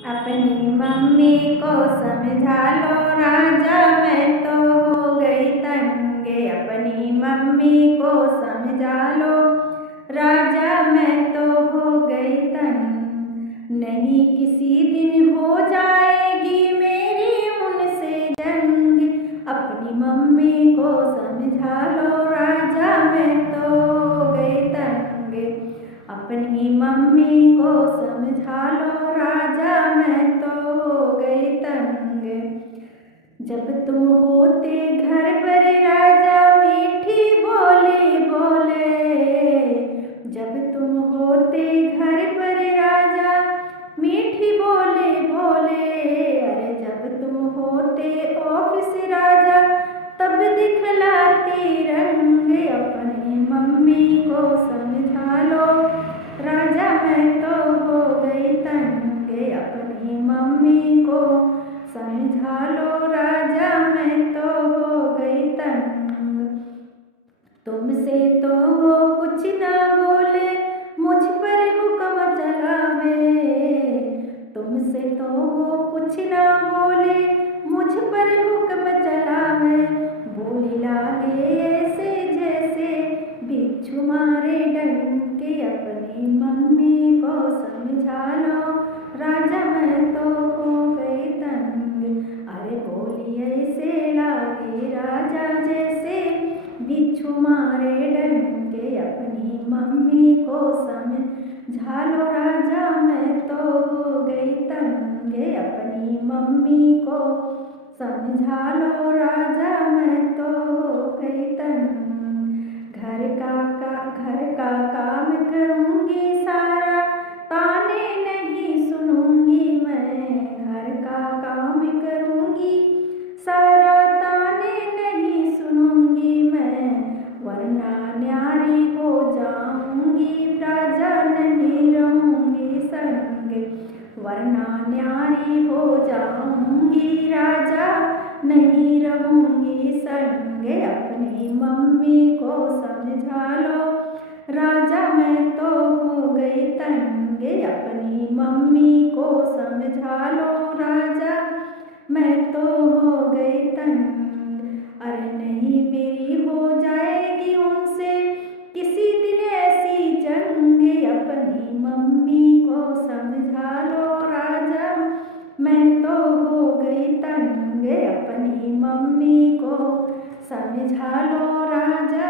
अपनी मम्मी को समझा लो राजा, मैं तो हो गई तंग। अपनी मम्मी को समझा लो राजा, मैं तो हो गई तंग। नहीं किसी दिन हो जाएगी मेरी उनसे जंग। अपनी मम्मी को समझा लो राजा, मैं तो हो गई तंग। अपनी मम्मी को समझा लो राजा, मैं तो हो गई तंग। जब तुम होते घर पर राजा मीठी बोली बोले। जब तुम होते घर पर राजा मीठी बोली बोले। अरे जब तुम होते ऑफिस राजा तब दिखलाती रंग। अपनी मम्मी को समझा लो राजा, मैं तो हो गई तंग। अपनी मम्मी को समझा लो राजा, मैं तो हो गई तंग। तुमसे तो वो कुछ ना बोले, मुझ पर हुक्म चलावे। तुमसे तो वो कुछ ना बोले, मुझ पर हुक्म चलावे। बोली लागे ऐसे जैसे बिच्छू मारे डंके। अपनी मम्मी को समझा लो राजा, मैं तो हो गई तंग। अरे बोली ऐसे लागे राजा जैसे बिच्छू मारे डंके। अपनी मम्मी को समझा लो राजा, मैं तो हो गई तंग। अपनी मम्मी को समझा लो राजा, मैं तो हो गई तंग। घर का काम करूँगी सारा, ताने नहीं सुनूंगी मैं। घर का काम करूँगी सारा, ताने नहीं सुनूंगी मैं। वरना न्यारी हो जाऊंगी राजा, नहीं रहूंगी संग। वरना न्यारी हो जाऊंगी राजा, नहीं रहूंगी संग। अपनी मम्मी को समझा लो राजा, मैं तो हो गई तंग। अपनी मम्मी को समझा लो राजा, मैं तो हो गई तंग। अरे नहीं मेरी हो जाएगी उनसे किसी दिन ऐसी जंग। अपनी मम्मी को समझा लो राजा, मैं तो हो गई तंग। अपनी मम्मी को समझा लो राजा,